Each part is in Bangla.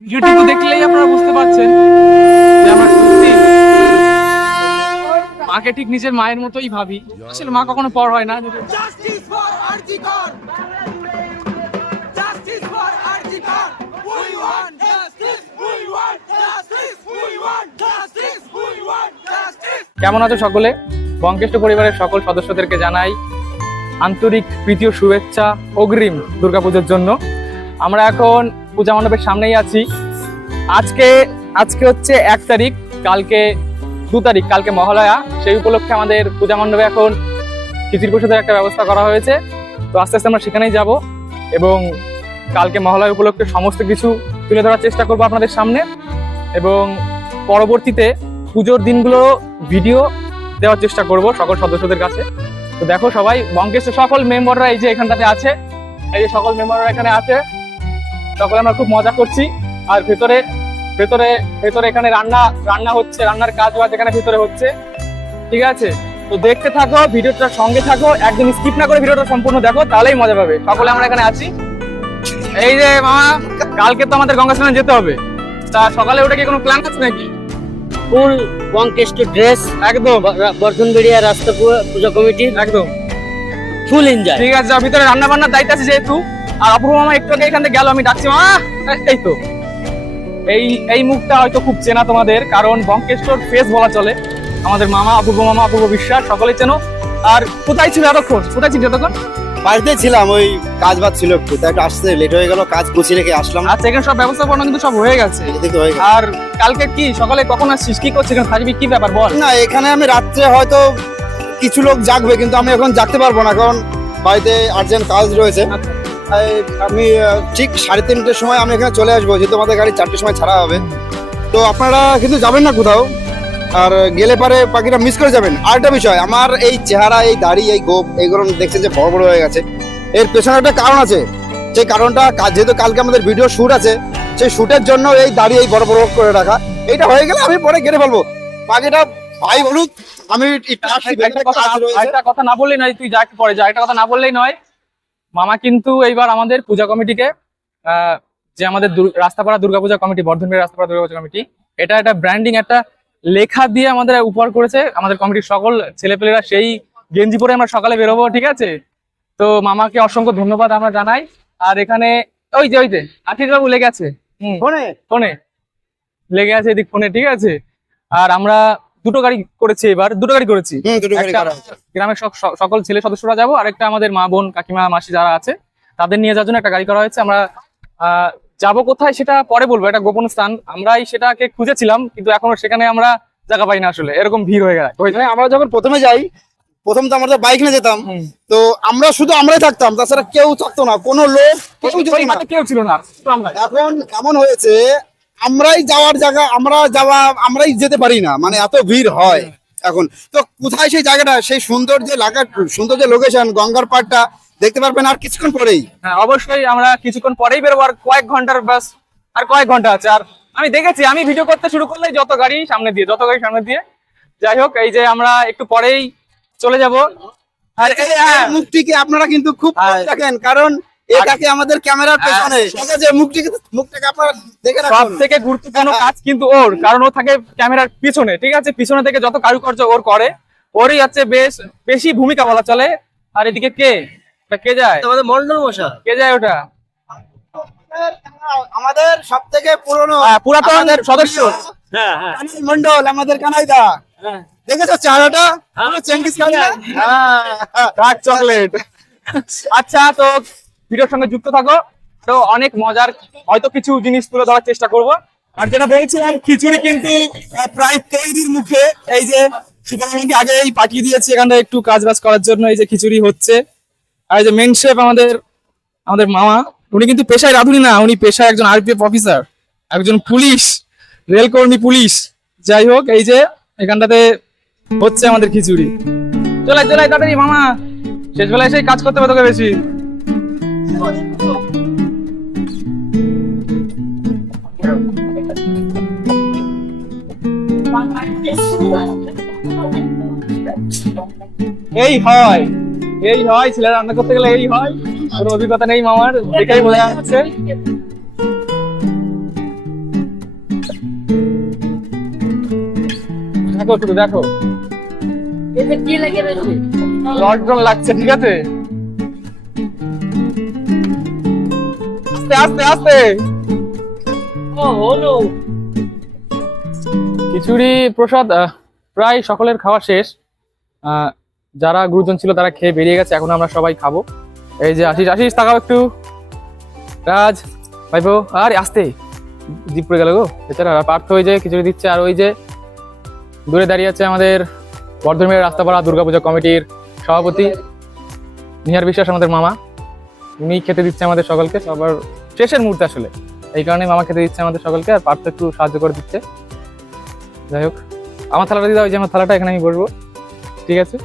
ভিডিওটুকু দেখলেই আপনারা বুঝতে পারছেন যে আমরা সত্যি মাকে ঠিক নিজের মায়ের মতোই ভাবি। আসলে মা কখনো পর হয় না। Justice for Arjikar! Justice for Arjikar! We want justice! We want justice! We want justice! We want justice! কেমন আছো সকলে? বঙ্কেষ্ট পরিবারের সকল সদস্যদেরকে জানাই আন্তরিক প্রীতি ও শুভেচ্ছা অগ্রিম দুর্গাপুজোর জন্য। আমরা এখন পূজা মণ্ডপের সামনেই আছি। আজকে হচ্ছে 1 তারিখ, কালকে 2 তারিখ, কালকে মহালয়া। সেই উপলক্ষে আমাদের পূজা মণ্ডপে এখন খিচুড়ি প্রসাদের একটা ব্যবস্থা করা হয়েছে। তো আস্তে আস্তে আমরা সেখানেই যাব এবং কালকে মহালয়া উপলক্ষে সমস্ত কিছু তুলে ধরার চেষ্টা করবো আপনাদের সামনে, এবং পরবর্তীতে পুজোর দিনগুলো ভিডিও দেওয়ার চেষ্টা করব সকল সদস্যদের কাছে। তো দেখো সবাই বঙ্কেশের সকল মেম্বাররা এই যে এখানটাতে আছে, এই যে সকল মেম্বাররা এখানে আছে, সকলে আমরা খুব মজা করছি। আর ভেতরে এখানে রান্না হচ্ছে, রান্নার কাজ এখানে ভেতরে হচ্ছে, ঠিক আছে? তো দেখতে থাকো, ভিডিওটার সঙ্গে থাকো, একদম স্কিপ না করে ভিডিওটা সম্পূর্ণ দেখো, তাহলেই মজা পাবে। সকলে আমরা এখানে আছি। এই যে মামা, কালকে তো আমাদের গঙ্গা স্নানে যেতে হবে, তা সকালে উঠে কি কোনো প্ল্যান আছে নাকি? ফুল বঙ্কেষ্ট ড্রেস, একদম বর্ধনবেড়িয়া রাস্তা পূজা কমিটি, একদম ফুল এনজয়। ঠিক আছে, ভিতরে রান্না বান্নার দায়িত্ব আছে যেহেতু। আর অপূর্ব মামা একটু আগে এখান থেকে গেল, আমি ডাকছি মামা। এই তো এই মুখটা হয়তো খুব চেনা তোমাদের, কারণ বঙ্কেশ্বর ফেস বলা চলে। আমাদের মামা অপূর্ব বিশ্বাস, সকলে চেনো। আর কোথায় ছিল এতক্ষণ? বাড়িতে ছিলাম, ওই কাজ বাদ ছিল, একটু তাই একটু আসতে লেট হয়ে গেল, কাজ গুছিয়ে রেখে আসলাম। আচ্ছা, এখানে সব ব্যবস্থাপনা কিন্তু সব হয়ে গেছে। আর কালকে কি সকালে কখন আসছিস, কি করছিস, থাকবি, কি ব্যাপার বল? না, এখানে আমি রাত্রে হয়তো কিছু লোক জাগবে, কিন্তু আমি এখন জাগতে পারবো না, কারণ বাড়িতে আর্জেন্ট কাজ রয়েছে। তাই আমি ঠিক 3:30টার সময় আমি এখানে চলে আসবো, যেহেতু আমাদের গাড়ি 4টার সময় ছাড়া হবে। তো আপনারা কিন্তু যাবেন না কোথাও, আর গেলে পারে পাখিটা মিস করে যাবেন। আর একটা বিষয়, আমার এই চেহারা, এই দাড়ি, এই গোপ, এইগুলো দেখছেন যে বড় বড় হয়ে গেছে, এর পেছনে একটা কারণ আছে। সেই কারণটা, যেহেতু কালকে আমাদের ভিডিও শুট আছে, সেই শুটের জন্য এই দাড়ি এই বড় বড় করে রাখা। এইটা হয়ে গেলে আমি পরে কেটে ফেলবো। পাখিটা ভাই বলুক, আমি একটা কথা না বললেই নয়, তুই যা একটু পরে যা, একটা কথা না বললেই নয়। মামা কিন্তু এইবার আমাদের পূজা কমিটিকে, যে আমাদের রাস্তাপাড়া দুর্গাপূজা কমিটি, বর্ধনবেড়িয়া রাস্তাপাড়া দুর্গাপূজা কমিটি, এটা একটা ব্র্যান্ডিং, একটা লেখা দিয়ে আমাদের উপহার করেছে। আমাদের কমিটির সকল ছেলেপেলেরা সেই গেঞ্জি পরে আমরা সকালে বেরোবো, ঠিক আছে? তো মামাকে অসংখ্য ধন্যবাদ আমরা জানাই। আর এখানে ওই যে আশিস বাবু লেগে আছে ফোনে লেগে আছে, এদিক ফোনে, ঠিক আছে? আর আমরা দুটো গাড়ি করেছি, গ্রামের সকল ছেলে সদস্যরা যাবো, আর একটা আমাদের মা বোন কাকিমা মাসি যারা আছে তাদের নিয়ে যাওয়ার জন্য একটা গাড়ি করা হয়েছে। আমরা যাবো কোথায় সেটা পরে বলবো, এটা গোপন স্থান। আমরাই সেটাকে খুঁজেছিলাম, কিন্তু এখনো সেখানে আমরা জায়গা পাই না, আসলে এরকম ভিড় হয়ে গেছে। আমরা যখন প্রথমে যাই, প্রথম তো আমরা বাইক নিয়ে যেতাম, তো আমরাই থাকতাম, তাছাড়া কেউ থাকতো না, কোনো লোক কেউ ছিল না। এখন এমন হয়েছে, আমরাই যাওয়ার জায়গা, আমরাই যেতে পারি না, মানে এত ভিড় হয় এখন। তো কোথায় সেই জায়গাটা, সেই সুন্দর যে সুন্দর যে লোকেশন, গঙ্গার পাড়টা দেখতে পারবেন আর কিছুক্ষণ পরেই। হ্যাঁ, অবশ্যই আমরা কিছুক্ষণ পরেই বেরোবো, আর কয়েক ঘন্টা আছে। আর আমি দেখেছি, আমি ভিডিও করতে শুরু করলে যত গাড়ি সামনে দিয়ে, যাই হোক, এই যে আমরা একটু পরেই চলে যাব। আর মুখটিকে আপনারা কিন্তু খুব দেখেন, কারণ এটাকে আমাদের ক্যামেরার পেছনে মুখটাকে আপনারা দেখে রাখুন। সবথেকে গুরুত্বপূর্ণ কাজ কিন্তু ওর, কারণ ও থাকে ক্যামেরার পিছনে, ঠিক আছে? পিছনে থেকে যত কারুকার্য ওর করে, ওরই হচ্ছে বেশি ভূমিকা বলা চলে। আর এদিকে কে যায়? আমাদের মন্ডল মশাই। কে যায় ওটা? আমাদের সবথেকে পুরাতন সদস্য মন্ডল, আমাদের কানাইদা। দেখেছো চেহারাটা? Genghis Khan chocolate. আচ্ছা, তো ভিডিওর সঙ্গে যুক্ত থাকো। তো অনেক মজার হয়তো কিছু জিনিস তুলে ধরার চেষ্টা করব। আর যেটা বলছিলাম, খিচুড়ি কিন্তু প্রায় তৈরির মুখে। এই যে সুপারম্যানকে আগেই পাঠিয়ে দিয়েছি এখানটা একটু কাজ করার জন্য। এই যে খিচুড়ি হচ্ছে। আর এই যে মেন শেফ আমাদের মামা, উনি কিন্তু পেশায় রাঁধুনি না, উনি পেশায় একজন আরপিএফ অফিসার, একজন পুলিশ, রেলকর্মী পুলিশ। যাই হোক, এই যে এখানটাতে হচ্ছে আমাদের খিচুড়ি। চলে তাড়াতাড়ি মামা, শেষ বেলায় এসে কাজ করতে হবে তোকে বেশি। এই হয় ছেলে রান্না করতে গেলে এই হয়। কোনো অভিজ্ঞতা নেই মামার, দেখেই বোঝা যাচ্ছে। দেখো শুধু দেখো এতে কি লাগে রয়েছে? লকডাউন লাগছে, ঠিক আছে? আস্তে আস্তে আস্তে। ও হলো খিচুড়ি প্রসাদ প্রায় সকলের খাওয়া শেষ। যারা গুরুজন ছিল তারা খেয়ে বেরিয়ে গেছে, এখন আমরা সবাই খাবো। এই যে আশিস, আশিস তাকাও একটু। রাজ ভাইপো, আরে আস্তে, জিপ পড়ে গেল গো বেচারা। পার্থ ওই যে খিচুড়ি দিচ্ছে, আর ওই যে দূরে দাঁড়িয়ে আছে আমাদের বর্ধমানের রাস্তাপাড়া দুর্গাপূজা কমিটির সভাপতি নিহার বিশ্বাস, আমাদের মামা। উনি খেতে দিচ্ছে আমাদের সকলকে, সবার শেষের মুহূর্তে আসলে এই কারণে মামা খেতে দিচ্ছে আমাদের সকলকে, আর পার্থ একটু সাহায্য করে দিচ্ছে। যাই হোক, আমার থালাটা দিয়ে দাও, ওই যে আমার থালাটা, এখানে আমি বসবো, ঠিক আছে?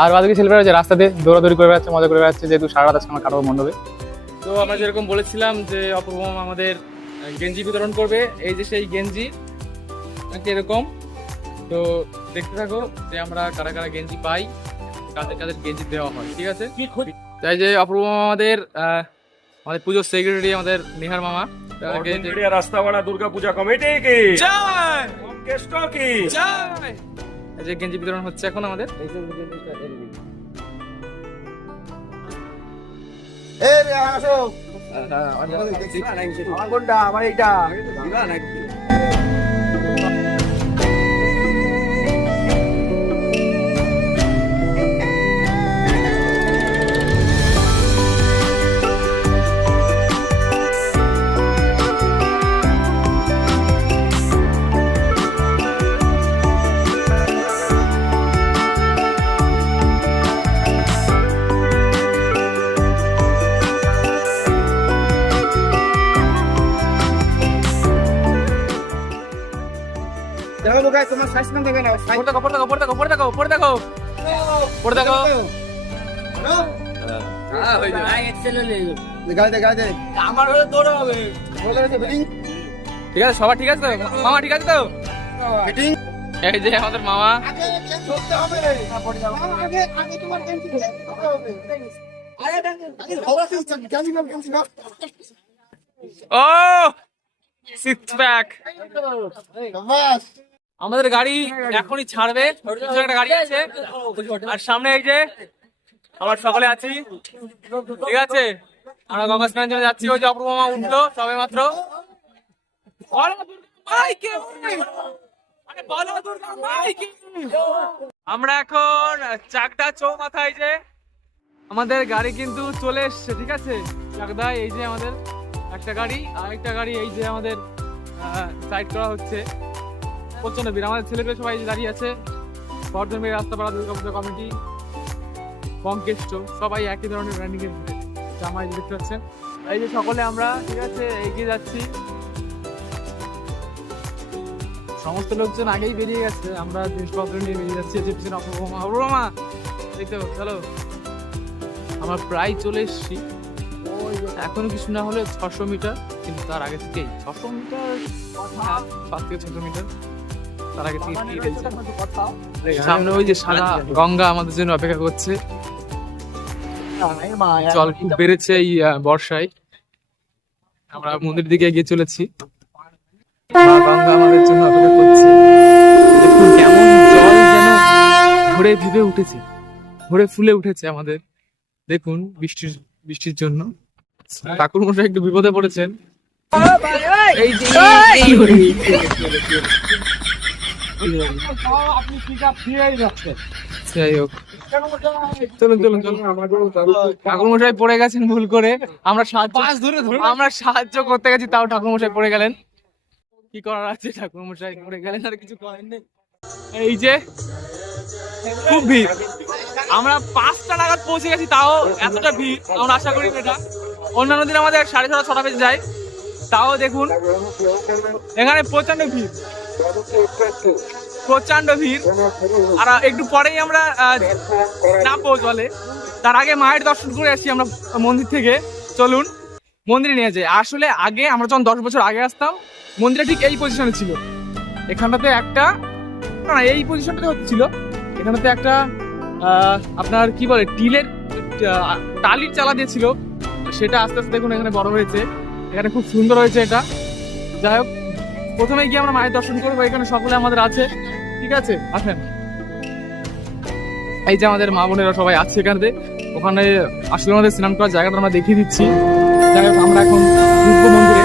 আর বাদবাকি ছেলেমেয়েরা যে রাস্তা দিয়ে দৌড়াদৌড়ি করে বেড়াচ্ছে, মজা করে বেড়াচ্ছে, যেহেতু সারা রাত আজকে আমার কাটাবো মণ্ডপে। তো আমরা যেরকম বলেছিলাম যে অপূর্ব মামা আমাদের গেঞ্জি বিতরণ করবে, এই যে সেই গেঞ্জি নাকি এরকম। তো দেখতে থাকো যে আমরা কারা কারা গেঞ্জি পাই, কাদের কাদের গেঞ্জি দেওয়া হয়, ঠিক আছে? তাই যে অপূর্ব মামা আমাদের আমাদের পুজোর সেক্রেটারি, আমাদের নিহার মামা, রাস্তাবাড়া দুর্গা পূজা কমিটি কি জয়, অর্কেস্ট্রা কি জয়। এই যে গেঞ্জি বিতরণ হচ্ছে এখন আমাদের। এই রে আসো। আমার কোনটা? আমার এইটা। দেখো লোকাই, তোমার সাইজ মান দেখে নাও। পড়ে দেখো, পড়ে দেখো, পড়ে দেখো, পড়ে দেখো, পড়ে দেখো, পড়ে দেখো। হ্যাঁ, হয়ে যাবে। আই এক্সেল হলো গাড়ি দে, গাড়ি দে। আমার হলে দৌড় হবে। বলে দে ফিটিং। ঠিক আছে, সবার ঠিক আছে তো? মামা ঠিক আছে তো? ফিটিং। এই যে আমাদের মামা। আগে চলতে হবে। পড়ে যাও। আগে আগে তোমার গেঞ্জি দেখতে হবে। আরে আগে ধরা আছে, গেঞ্জি নাও, গেঞ্জি নাও। ও সিক্স প্যাক। বাস। আমাদের গাড়ি এখনই ছাড়বে, পিছনে একটা গাড়ি আছে, আর সামনে এই যে আমার সকলে আছি, ঠিক আছে? আমরা গঙ্গা স্নানের জন্য যাচ্ছি। ওই যে অপূর্ব মামা উঠলো সবে মাত্র। আমরা এখন চাকদা চৌমাথায়, যে আমাদের গাড়ি কিন্তু চলে এসছে, ঠিক আছে? চাকদায় এই যে আমাদের একটা গাড়ি, আর একটা গাড়ি এই যে আমাদের সাইড করা হচ্ছে। প্রচন্ড ভিড়, আমাদের ছেলেপেলে সবাই দাঁড়িয়ে আছে। বর্ধমানের রাস্তাপাড়া দুর্গাপূজা কমিটি, বঙ্কেষ্ট, সবাই একই ধরনের রানিং এর জামা দেখতে পাচ্ছেন। এই যে সকলে আমরা, ঠিক আছে, এগিয়ে যাচ্ছি। সমস্ত লোকজন আগেই বেরিয়ে গেছে, আমরা জিনিসপত্র নিয়ে বেরিয়ে যাচ্ছি। যে পিছনে অপূর্ব মা, এই তো চলো, আমরা প্রায় চলে এসেছি। এখনো কিছু না হলে 600 মিটার, কিন্তু তার আগে থেকেই 600 মিটার, 5 থেকে 600 মিটার তার আগে থেকে দিয়ে ফেলছে। সামনে ওই যে সাদা গঙ্গা আমাদের জন্য অপেক্ষা করছে। জল খুব বেড়েছে এই বর্ষায়। আমরা মন্দির দিকে এগিয়ে চলেছি, মা গঙ্গা আমাদের জন্য অপেক্ষা করছে। দেখুন কেমন জল যেন ভরে ভিবে উঠেছে, ভরে ফুলে উঠেছে আমাদের। দেখুন বৃষ্টির জন্য ঠাকুর মশাই একটু বিপদে পড়েছেন। এই যে যাই হোক, চলুন চলুন চলুন। ঠাকুর মশাই পড়ে গেছেন ভুল করে, আমরা সাহায্য করতে গেছি, তাও ঠাকুর মশাই পড়ে গেলেন। কি করার আছে, ঠাকুর মশাই পড়ে গেলেন, আর কিছু করেন নেই। এই যে খুব ভিড়, আমরা 5টা নাগাদ পৌঁছে গেছি, তাও এতটা ভিড় আমরা আশা করি এটা। অন্যান্য দিন আমাদের 6:30 6টা বেজে যায়, তাও দেখুন এখানে প্রচন্ড ভিড়, প্রচন্ড ভিড়। আর একটু পরেই আমরা নামবো জলে, তার আগে মায়ের দর্শন করে আসি আমরা মন্দির থেকে। চলুন মন্দিরে নিয়ে যাই। আসলে আগে আমরা যখন 10 বছর আগে আসতাম, মন্দিরটা ঠিক এই পজিশনে ছিল। এখানটাতে একটা, না এই পজিশনটাতে হচ্ছিল, এখানটাতে একটা আপনার কি বলে টিলের টালির চালা দিয়েছিল, সেটা আস্তে আস্তে দেখুন এখানে বড় হয়েছে, এখানে খুব সুন্দর হয়েছে এটা। যাই হোক, প্রথমে গিয়ে আমরা মায়ের দর্শন করবো, এখানে সকলে আমাদের আছে, ঠিক আছে? আসেন। এই যে আমাদের মা বোনেরা সবাই আছে এখানে, ওখানে আসলে আমাদের স্নান করার জায়গাটা আমরা দেখিয়ে দিচ্ছি। যাই হোক, আমরা এখন ঢুকবো মন্দিরে।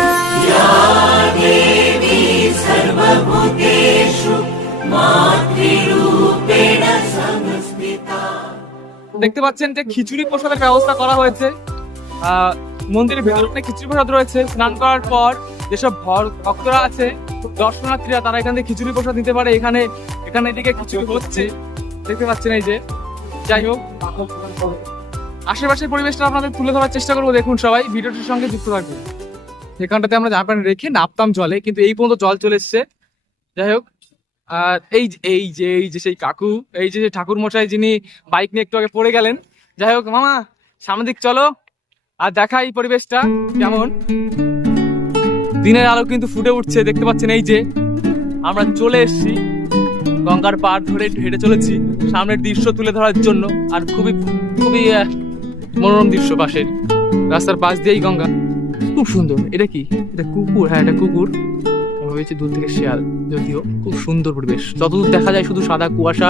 দেখতে পাচ্ছেন যে খিচুড়ি প্রসাদের ব্যবস্থা করা হয়েছে। মন্দিরের ভেতরে খিচুড়ি প্রসাদ রয়েছে। স্নান করার পর যেসব ভক্তরা আছে, দর্শনার্থীরা, তারা এখান থেকে খিচুড়ি প্রসাদ নিতে পারে। এখানে এদিকে খিচুড়ি হচ্ছে, দেখতে পাচ্ছেন এই যে। যাই হোক, আশেপাশের পরিবেশটা আপনাদের তুলে ধরার চেষ্টা করবো। দেখুন, সবাই ভিডিওটির সঙ্গে যুক্ত থাকবে। এখানটাতে আমরা জামা প্যান্ট রেখে নামতাম জলে, কিন্তু এই পর্যন্ত জল চলে এসছে। যাই হোক, আর এই যে সেই কাকু, এই যে ঠাকুর মশাই, যিনি বাইক নিয়ে একটু আগে পড়ে গেলেন। যাই হোক মামা, সামনের দিক চলো আর দেখা এই পরিবেশটা কেমন। দিনের আলো কিন্তু ফুটে উঠছে, দেখতে পাচ্ছেন। এই যে আমরা চলে এসেছি, গঙ্গার পাড় ধরে হেঁটে চলেছি সামনের দৃশ্য তুলে ধরার জন্য। আর খুবই খুবই মনোরম দৃশ্য, পাশের রাস্তার পাশ দিয়েই গঙ্গা, খুব সুন্দর। এটা কি? এটা কুকুর? হ্যাঁ, এটা কুকুর। হয়েছে দূর থেকে শেয়াল, যদিও খুব সুন্দর পরিবেশ। যতদূর দেখা যায় শুধু সাদা কুয়াশা।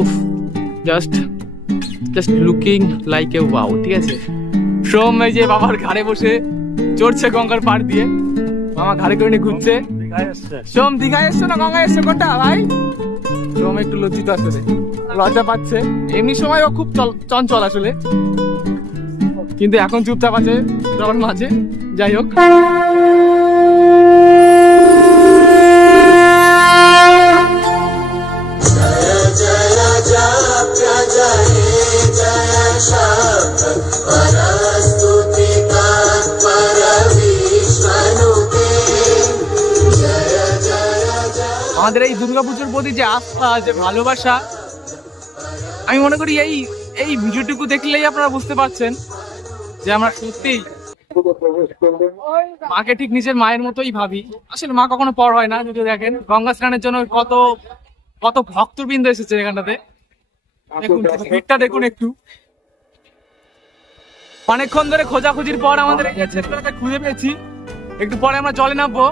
উফ, just looking like a wow, ঠিক আছে? সোম এই যে বাবার ঘাড়ে বসে চড়ছে গঙ্গার পাড় দিয়ে, মামা ঘাড়ে করে নিয়ে ঘুরছে। সোম দীঘায় এসছো না গঙ্গায় এসছো, কোনটা ভাই? সোম একটু লজ্জিত, আসলে লজ্জা পাচ্ছে। এমনি সময় ও খুব চঞ্চল আসলে, কিন্তু এখন চুপচাপ আছে সবার মাঝে। যাই হোক, আমাদের এই দুর্গাপুজোর প্রতি যে আস্থা, যে ভালোবাসা, আমি মনে করি এই ভিডিওটুকু দেখলেই আপনারা বুঝতে পারছেন যে আমরা সত্যি মাকে ঠিক নিজের মায়ের মতোই ভাবি। আসলে মা কখনো পর হয় না। যদি দেখেন গঙ্গা স্নানের জন্য কত ভক্তবৃন্দ এসেছে এখানটাতে। দেখুন ভিড়টা, দেখুন একটু। অনেকক্ষণ ধরে খোঁজাখুঁজির পর আমাদের এই ছেলেটাকে খুঁজে পেয়েছি। একটু পরে আমরা জলে নামবো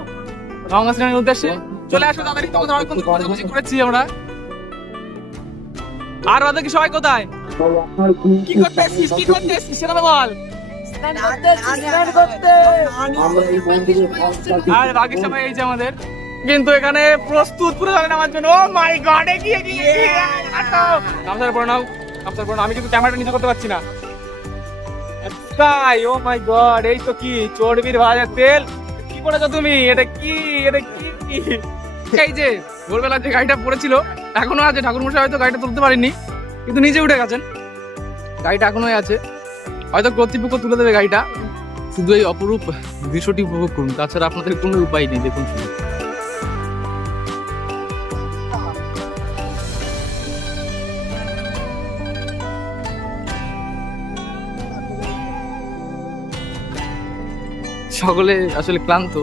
গঙ্গা স্নানের উদ্দেশ্যে। চলে আসো তাড়াতাড়ি, খোঁজাখুঁজি করেছি আমরা। আর ওদের কি সবাই কোথায়? কি করতে এসছিস সেটা তো বল। আর বাকি সবাই এই যে আমাদের কিন্তু এখানে প্রস্তুত পুরো জলে নামার জন্য। ও মাই গড, এগিয়ে গামছার পরে নাও, গামছার পরে নাও। আমি কিন্তু ক্যামেরাটা নিচে করতে পারছি না। ও মাই গড, এই তো কি চর্বির ভাজা তেল। কি করেছো তুমি? এটা কি? এই যে ভোরবেলা যে গাড়িটা পড়েছিল, এখনো আছে। ঠাকুরমশাই হয়তো গাড়িটা তুলতে পারেননি, কিন্তু নিজে উঠে গেছেন। গাড়িটা এখনোই আছে, হয়তো কর্তৃপক্ষ তুলে দেবে গাড়িটা। শুধু এই অপরূপ দৃশ্যটি উপভোগ করুন, তাছাড়া আপনাদের কোনো উপায় নেই। দেখুন শুধু সকলে আসলে ক্লান্ত,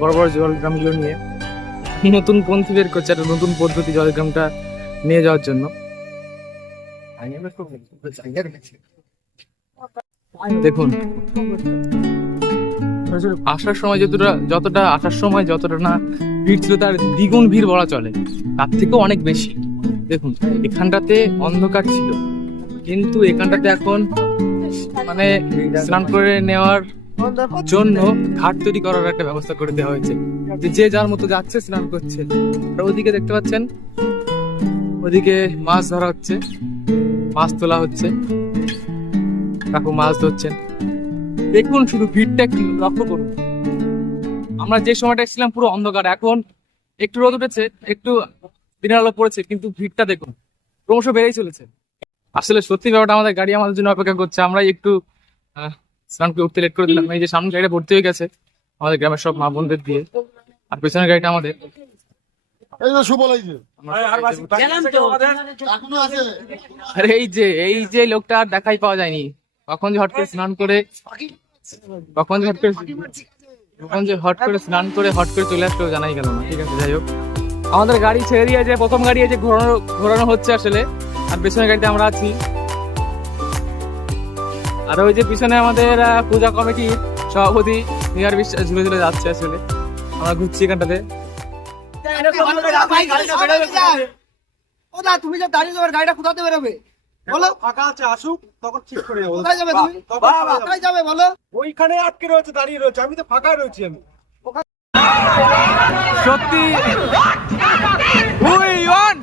বড় বড় জলগ্রামগুলো নিয়ে। নতুন পন্থী বের করছে, একটা নতুন পদ্ধতি জলগ্রামটা নিয়ে যাওয়ার জন্য। দেখুন, আসার সময় যতটা না ভিড় ছিল, তার দ্বিগুণ ভিড় বলা চলে, তার থেকেও অনেক বেশি। দেখুন, এখানটাতে অন্ধকার ছিল, কিন্তু এখানটাতে এখন মানে স্নান করে নেওয়ার জন্য ঘাট তৈরি করার একটা ব্যবস্থা করে দেওয়া হয়েছে। যে যার মতো যাচ্ছে, স্নান করছে। আর ওদিকে দেখতে পাচ্ছেন, ওদিকে মাছ ধরা হচ্ছে, মাছ তোলা হচ্ছে, কাকু মাছ ধরছেন। দেখুন শুধু ভিড়টা একটু লক্ষ্য করুন। আমরা যে সময়টা এসেছিলাম পুরো অন্ধকার, এখন একটু রোদ উঠেছে, একটু দিনের আলো পড়েছে, কিন্তু ভিড়টা দেখুন ক্রমশ বেড়েই চলেছে। আসলে সত্যি ব্যাপারটা, আমাদের গাড়ি আমাদের জন্য অপেক্ষা করছে। আমরা একটু স্নান করে উঠতে লেট করে দিলাম। এই যে সামনে গাড়িটা ভর্তি হয়ে গেছে আমাদের গ্রামের সব মা বোনদের দিয়ে, আর পেছনের গাড়িটা আমাদের। আর এই যে লোকটা আর দেখাই পাওয়া যায়নি, কখন যে হট করে স্নান করে হট করে চলে আসলো জানাই গেল না। ঠিক আছে, যাই হোক, আমাদের গাড়ি ছেড়ে দিয়ে যে প্রথম গাড়ি যে ঘোরানো হচ্ছে আসলে, আর পেছনের গাড়িতে আমরা আছি। আর ওই যে পিছনে আমাদের পূজা কমিটির সভাপতি নিহার বিশ্বাস ঝুলে ঝুলে যাচ্ছে আসলে। আমরা ঘুরছি এখানটাতে। ওদা তুমি যে দাঁড়িয়ে তোমার গাড়িটা কোথাতে বেরোবে বলো? ফাঁকা আছে, আসুক তখন ঠিক করে যাবো। কোথায় যাবে তুমি? কোথায় যাবে বলো? ওইখানে আটকে রয়েছে, দাঁড়িয়ে রয়েছে, আমি তো ফাঁকা রয়েছি আমি। সত্যি we want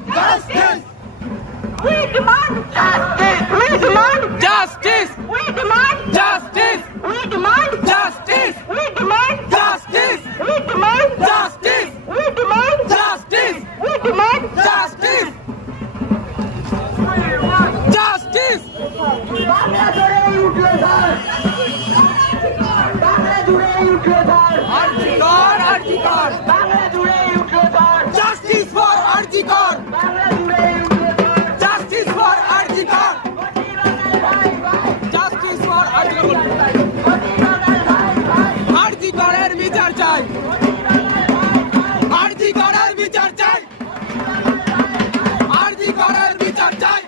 We demand justice! We demand justice, We demand justice, We demand justice, We demand justice, We demand justice, We demand justice, We demand justice, justice. Bangla জুড়ে উঠলো ঝড় বাংলা জুড়ে উঠলো ঝড় আরজিকর বাংলা জুড়ে উঠলো ঝড় justice for আরজিকর, বাংলা জুড়ে উঠলো ঝড় justice for RG Kar, justice for RG Kar. আরজিকরের বিচার চাই, আরজিকরের বিচার চাই, আরজিকরের বিচার চাই।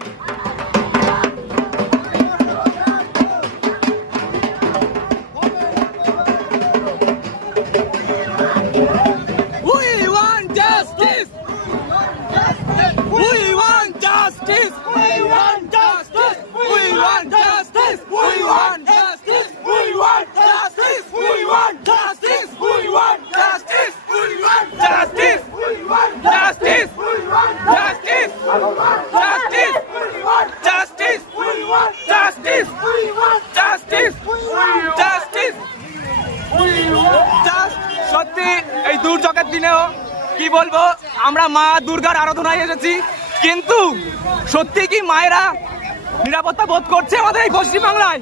We want justice. We want justice. We want justice. We want justice. We want justice. We want justice. We want justice. We want justice. We want justice. We want justice. We want justice. We want justice. We want justice. We want justice. We want justice. We want justice. সত্যি এই দুর্যোগের দিনেও কি বলবো, আমরা মা দুর্গার আরাধনায় এসেছি, কিন্তু সত্যি কি মায়েরা নিরাপত্তা বোধ করছে আমাদের এই পশ্চিম বাংলায়?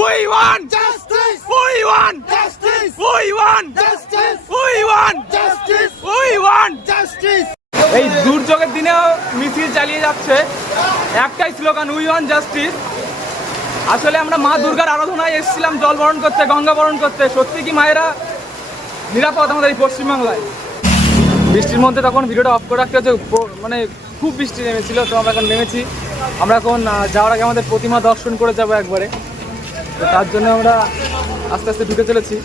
We want justice. We want justice. We want justice. We want justice. We want justice. এই দুর্যোগের দিনেও মিছিল চালিয়ে যাচ্ছে একটাই স্লোগান, উই ওয়ান্ট জাস্টিস। আসলে আমরা মা দুর্গার আরাধনায় এসেছিলাম জল বরণ করতে, গঙ্গা বরণ করতে। সত্যি কি মায়েরা নিরাপদ আমাদের এই পশ্চিমবাংলায়? বৃষ্টির মধ্যে তখন ভিডিওটা অফ করে রাখতে হচ্ছে, মানে খুব বৃষ্টি নেমেছিল। তো আমরা এখন নেমেছি, আমরা এখন যাওয়ার আগে আমাদের প্রতিমা দর্শন করে যাবো একবারে। তো তার জন্য আমরা আস্তে আস্তে ঢুকে চলেছি।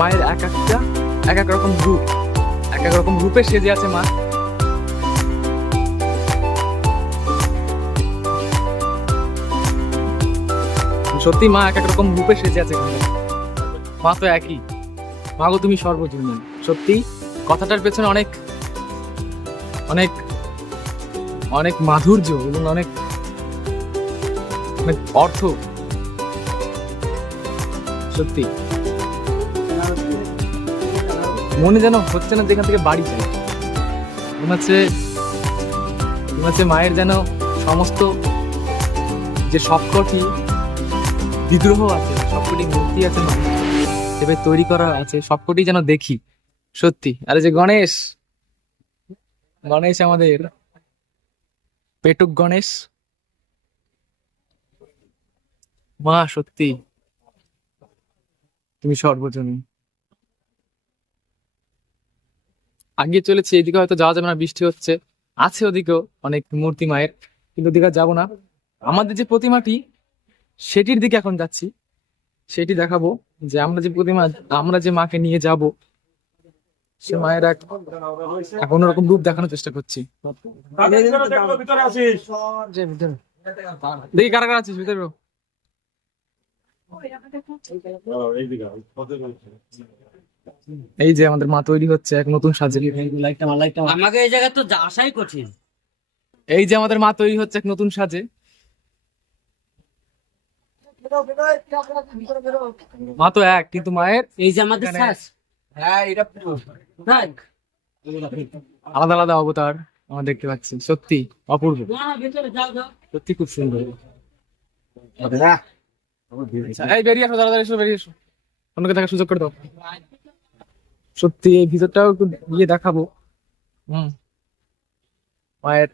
মায়ের এক এক রকম রূপ, এক এক রকম রূপে সেজে আছে মা। সত্যি মা এক এক রকম রূপে সেজে আছে, মা তো একই। মা গো তুমি সর্বজনীন। সত্যি কথাটার পেছনে অনেক অনেক অনেক মাধুর্য এবং অনেক অনেক অর্থ। সত্যি মনে যেন হচ্ছে না যেখান থেকে বাড়ি চাই, মনে হচ্ছে মায়ের যেন সমস্ত যে সবকটি বিদ্রোহ আছে, সবকটি মূর্তি আছে মা এবার তৈরি করা আছে, সবকটি যেন দেখি। সত্যি আরে যে গণেশ আমাদের পেটুক গণেশ, মা সত্যি তুমি সর্বজনীন। আগে চলেছি, এদিকে হয়তো যাওয়া যাবে না, বৃষ্টি হচ্ছে, আছে ওদিকেও অনেক মূর্তি মায়ের, কিন্তু ওদিকে যাবো না। আমাদের যে প্রতিমাটি সেটির দিকে এখন যাচ্ছি, সেটি দেখাবো যে আমরা যে প্রতিমা, আমরা যে মাকে নিয়ে যাব, সে মায়ের এক অন্যরকম রূপ দেখানোর চেষ্টা করছি। ভিতরে আসিস। দেখি কারা কারা আছিস ভিতরে বল। এই যে আমাদের মা তৈরি হচ্ছে এক নতুন সাজে। আমাকে এই জায়গায় তো আসাই কঠিন। এই যে আমাদের মা তৈরি হচ্ছে এক নতুন সাজে। মা তো এক, কিন্তু মায়ের এই যে আমাদের এখানে- শ্বাস। হ্যাঁ, এটা দেখ। আলাদা আলাদা অবতার আমরা দেখতে পাচ্ছি। সত্যি অপূর্ব, না, ভিতরে যাও যাও। সত্যি খুব সুন্দর। এই বেরিয়ে আসো, তাড়াতাড়ি এসো, বেরিয়ে এসো, অন্যকে দেখার সুযোগ করে দাও। সত্যি এই ভিতরটাও একটু গিয়ে দেখাবো। মায়ের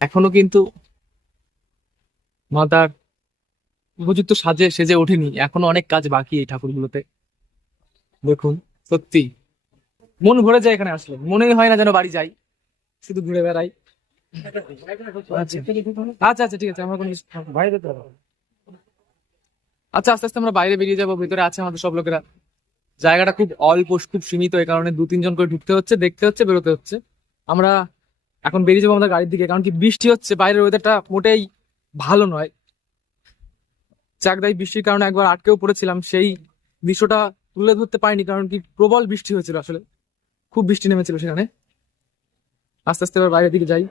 এখনো কিন্তু মা তার উপযুক্ত সাজে সেজে ওঠেনি, এখনো অনেক কাজ বাকি এই ঠাকুরগুলোতে। দেখুন সত্যি মন ভরে যায় এখানে আসলে, মনেই হয় না যেন বাড়ি যাই, শুধু ঘুরে বেড়াই। আচ্ছা আচ্ছা ঠিক আছে, আমরা কোনো বাইরে যেতে হবে। আচ্ছা আস্তে আস্তে আমরা বাইরে বেরিয়ে যাবো, ভিতরে আছে আমাদের সব লোকেরা। জায়গাটা খুব অল্প, খুব সীমিত, এই কারণে 2-3 জন করে ঢুকতে হচ্ছে, দেখতে হচ্ছে, বেরোতে হচ্ছে। আমরা এখন বেরিয়ে যাবো আমাদের গাড়ির দিকে, কারণ কি বৃষ্টি হচ্ছে, বাইরের ওয়েদারটা মোটেই ভালো নয়। চাকদাই বৃষ্টির কারণে একবার আটকেও পড়েছিলাম, সেই দৃশ্যটা তুলে ধরতে পারিনি, কারণ কি প্রবল বৃষ্টি হয়েছিল, আসলে খুব বৃষ্টি নেমেছিল সেখানে। আস্তে আস্তে এবার বাইরের দিকে যাই।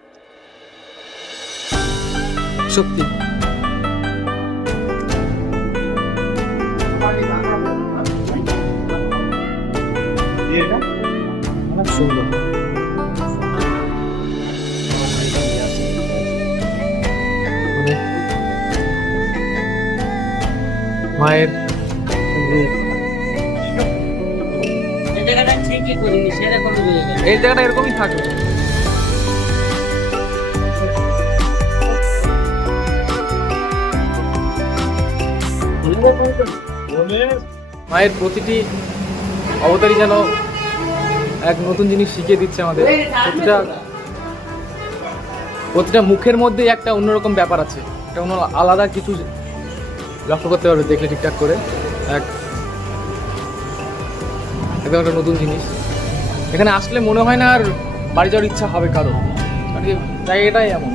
সত্যি অনেক সুন্দর। মায়ের এই জায়গাটা ঠিকই করিনি, সেরকম হয়ে গেছে। এই জায়গাটা এরকমই থাকবে। মায়ের প্রতিটি অবতারই যেন এক নতুন জিনিস শিখিয়ে দিচ্ছে আমাদের। প্রতিটা মুখের মধ্যে একটা অন্যরকম ব্যাপার আছে, একটা অন্য আলাদা কিছু লক্ষ্য করতে পারবে দেখলে ঠিকঠাক করে। একদম একটা নতুন জিনিস, এখানে আসলে মনে হয় না আর বাড়ি যাওয়ার ইচ্ছা হবে কারো, জায়গাটাই এমন।